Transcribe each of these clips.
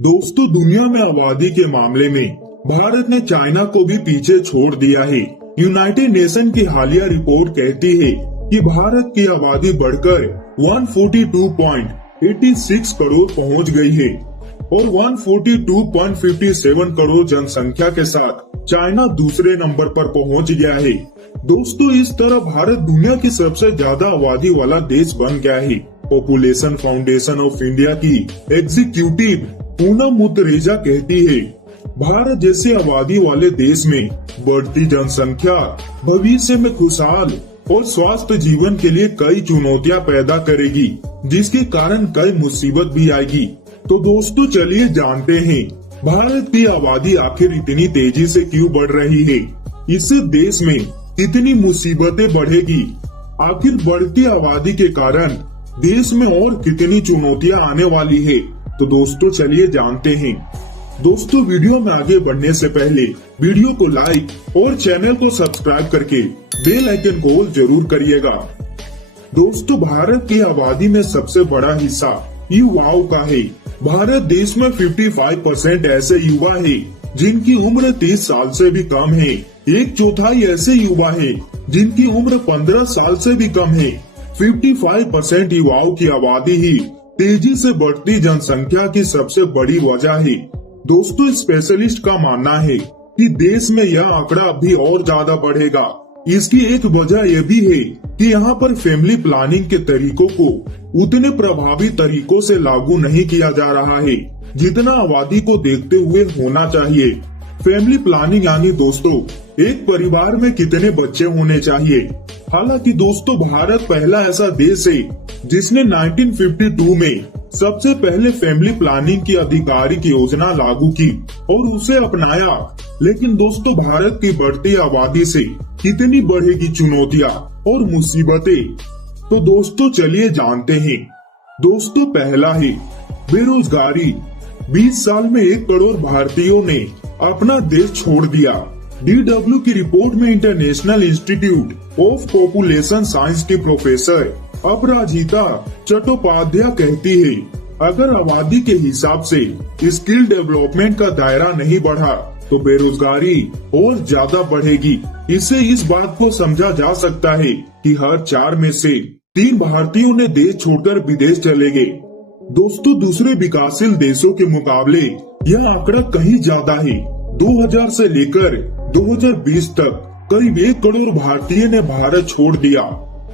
दोस्तों, दुनिया में आबादी के मामले में भारत ने चाइना को भी पीछे छोड़ दिया है। यूनाइटेड नेशन की हालिया रिपोर्ट कहती है कि भारत की आबादी बढ़कर 142.86 करोड़ पहुंच गई है और 142.57 करोड़ जनसंख्या के साथ चाइना दूसरे नंबर पर पहुंच गया है। दोस्तों, इस तरह भारत दुनिया की सबसे ज्यादा आबादी वाला देश बन गया है। पॉपुलेशन फाउंडेशन ऑफ इंडिया की एग्जीक्यूटिव पूनम मुतरेजा कहती है, भारत जैसे आबादी वाले देश में बढ़ती जनसंख्या भविष्य में खुशहाल और स्वस्थ जीवन के लिए कई चुनौतियां पैदा करेगी, जिसके कारण कई मुसीबत भी आएगी। तो दोस्तों, चलिए जानते हैं भारत की आबादी आखिर इतनी तेजी से क्यों बढ़ रही है। इससे देश में कितनी मुसीबतें बढ़ेगी। आखिर बढ़ती आबादी के कारण देश में और कितनी चुनौतियां आने वाली है। तो दोस्तों, चलिए जानते हैं। दोस्तों, वीडियो में आगे बढ़ने से पहले वीडियो को लाइक और चैनल को सब्सक्राइब करके बेल आइकन को जरूर करिएगा। दोस्तों, भारत की आबादी में सबसे बड़ा हिस्सा युवाओं का है। भारत देश में 55% ऐसे युवा है जिनकी उम्र 30 साल से भी कम है। 1/4 ऐसे युवा है जिनकी उम्र 15 साल से भी कम है। 55% युवाओं की आबादी ही तेजी से बढ़ती जनसंख्या की सबसे बड़ी वजह है। दोस्तों, स्पेशलिस्ट का मानना है कि देश में यह आंकड़ा अभी और ज्यादा बढ़ेगा। इसकी एक वजह यह भी है कि यहाँ पर फैमिली प्लानिंग के तरीकों को उतने प्रभावी तरीकों से लागू नहीं किया जा रहा है जितना आबादी को देखते हुए होना चाहिए। फैमिली प्लानिंग यानी दोस्तों, एक परिवार में कितने बच्चे होने चाहिए। हालांकि दोस्तों, भारत पहला ऐसा देश है जिसने 1952 में सबसे पहले फैमिली प्लानिंग की आधिकारिक योजना लागू की और उसे अपनाया। लेकिन दोस्तों, भारत की बढ़ती आबादी से कितनी बढ़ेगी चुनौतियां और मुसीबतें। तो दोस्तों, चलिए जानते हैं। दोस्तों, पहला है बेरोजगारी। 20 साल में 1 करोड़ भारतीयों ने अपना देश छोड़ दिया। DW की रिपोर्ट में international institute of population science की प्रोफेसर अपराजिता चट्टोपाध्याय कहती है, अगर आबादी के हिसाब से स्किल डेवलपमेंट का दायरा नहीं बढ़ा तो बेरोजगारी और ज्यादा बढ़ेगी। इससे इस बात को समझा जा सकता है कि हर 4 में से 3 भारतीयों ने देश छोड़कर विदेश चले गए। दोस्तों, दूसरे विकासशील देशों के मुकाबले यह आंकड़ा कहीं ज्यादा है। 2000 से लेकर 2020 तक करीब 1 करोड़ भारतीय ने भारत छोड़ दिया।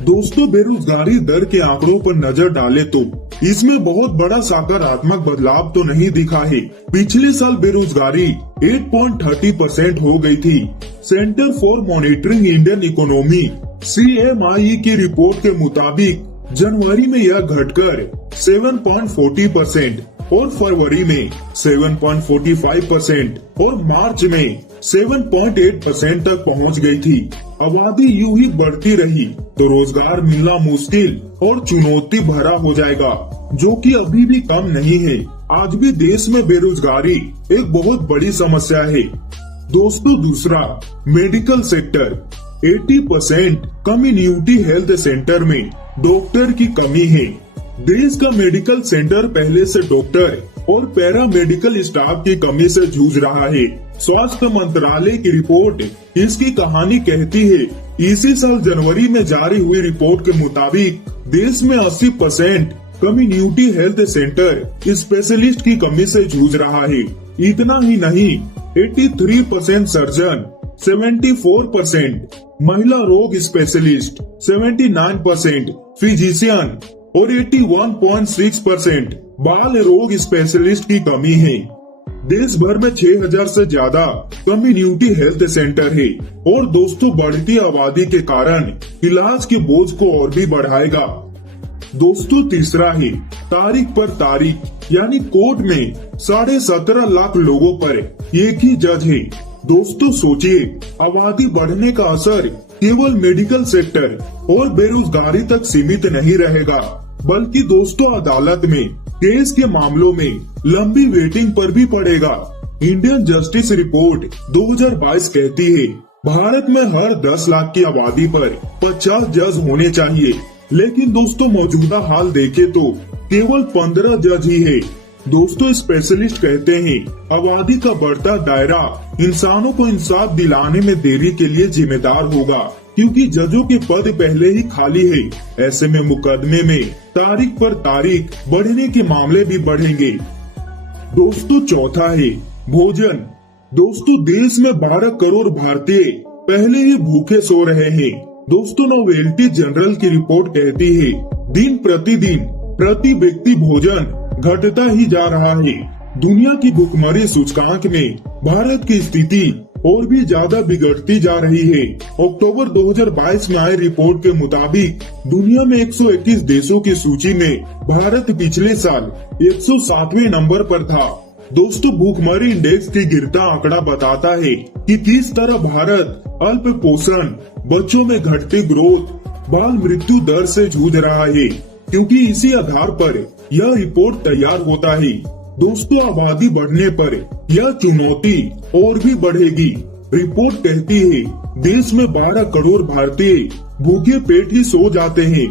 दोस्तों, बेरोजगारी दर के आंकड़ों पर नजर डालें तो इसमें बहुत बड़ा सकारात्मक बदलाव तो नहीं दिखा है। पिछले साल बेरोजगारी 8.30% हो गई थी। Centre for monitoring Indian economy CMI की रिपोर्ट के मुताबिक जनवरी में यह घटकर 7.40% और फरवरी में 7.45% और मार्च में 7.8% तक पहुंच गई थी। आबादी यूं ही बढ़ती रही तो रोजगार मिलना मुश्किल और चुनौती भरा हो जाएगा, जो कि अभी भी कम नहीं है। आज भी देश में बेरोजगारी एक बहुत बड़ी समस्या है। दोस्तों, दूसरा medical sector. 80% community health centre में डॉक्टर की कमी है। देश का मेडिकल सेंटर पहले से डॉक्टर और पैरा मेडिकल स्टाफ की कमी से जूझ रहा है। स्वास्थ्य मंत्रालय की रिपोर्ट इसकी कहानी कहती है। इसी साल जनवरी में जारी हुई रिपोर्ट के मुताबिक देश में 80% कम्युनिटी हेल्थ सेंटर स्पेशलिस्ट की कमी से जूझ रहा है। इतना ही नहीं, 83% सर्जन, 74% महिला रोग स्पेशलिस्ट, 79% फिजिशियन और 81.6% बाल रोग स्पेशलिस्ट की कमी है। देश भर में 6000 से ज्यादा कम्युनिटी हेल्थ सेंटर है और दोस्तों, बढ़ती आबादी के कारण इलाज के बोझ को और भी बढ़ाएगा। दोस्तों, तीसरा है तारीख पर तारीख, यानी कोर्ट में 17.5 लाख लोगों पर एक ही जज है। दोस्तों, सोचिए, आबादी बढ़ने का असर केवल मेडिकल सेक्टर और बेरोजगारी तक सीमित नहीं रहेगा, बल्कि दोस्तों, अदालत में केस के मामलों में लंबी वेटिंग पर भी पड़ेगा। इंडियन जस्टिस रिपोर्ट 2022 कहती है, भारत में हर 10 लाख की आबादी पर 50 जज होने चाहिए। लेकिन दोस्तों, मौजूदा हाल देखे तो केवल 15 जज ही है। दोस्तों स्पेशलिस्ट कहते हैं आबादी का बढ़ता दायरा इंसानों को इंसाफ दिलाने में देरी के लिए जिम्मेदार होगा, क्योंकि जजों के पद पहले ही खाली है। ऐसे में मुकदमे में तारीख पर तारीख बढ़ने के मामले भी बढ़ेंगे। दोस्तों चौथा है भोजन। दोस्तों देश में 12 करोड़ भारतीय पहले ही भूखे सो रहे हैं। दोस्तों नोवेल्टी जनरल की रिपोर्ट कहती है दिन प्रतिदिन प्रति व्यक्ति भोजन घटता ही जा रहा है। दुनिया की भुखमरी सूचकांक में भारत की स्थिति और भी ज्यादा बिगड़ती जा रही है। अक्टूबर 2022 में आई रिपोर्ट के मुताबिक दुनिया में 121 देशों की सूची में भारत पिछले साल 107वें नंबर पर था। दोस्तों भूखमरी इंडेक्स की गिरता आंकड़ा बताता है कि किस तरह भारत अल्प पोषण, बच्चों में घटती ग्रोथ, बाल मृत्यु दर से जूझ रहा है, क्योंकि इसी आधार पर यह रिपोर्ट तैयार होता है। दोस्तों आबादी बढ़ने पर यह चुनौती और भी बढ़ेगी। रिपोर्ट कहती है देश में 12 करोड़ भारतीय भूखे पेट ही सो जाते हैं।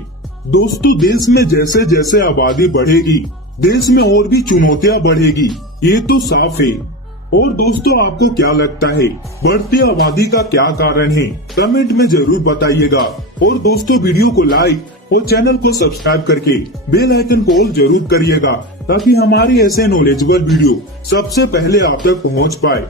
दोस्तों देश में जैसे जैसे आबादी बढ़ेगी, देश में और भी चुनौतियां बढ़ेगी, ये तो साफ है। और दोस्तों आपको क्या लगता है बढ़ती आबादी का क्या कारण है? कमेंट में जरूर बताइएगा। और दोस्तों वीडियो को लाइक और चैनल को सब्सक्राइब करके बेल आइकन को ऑल जरूर करिएगा, ताकि हमारी ऐसे नॉलेजेबल वीडियो सबसे पहले आप तक पहुंच पाए।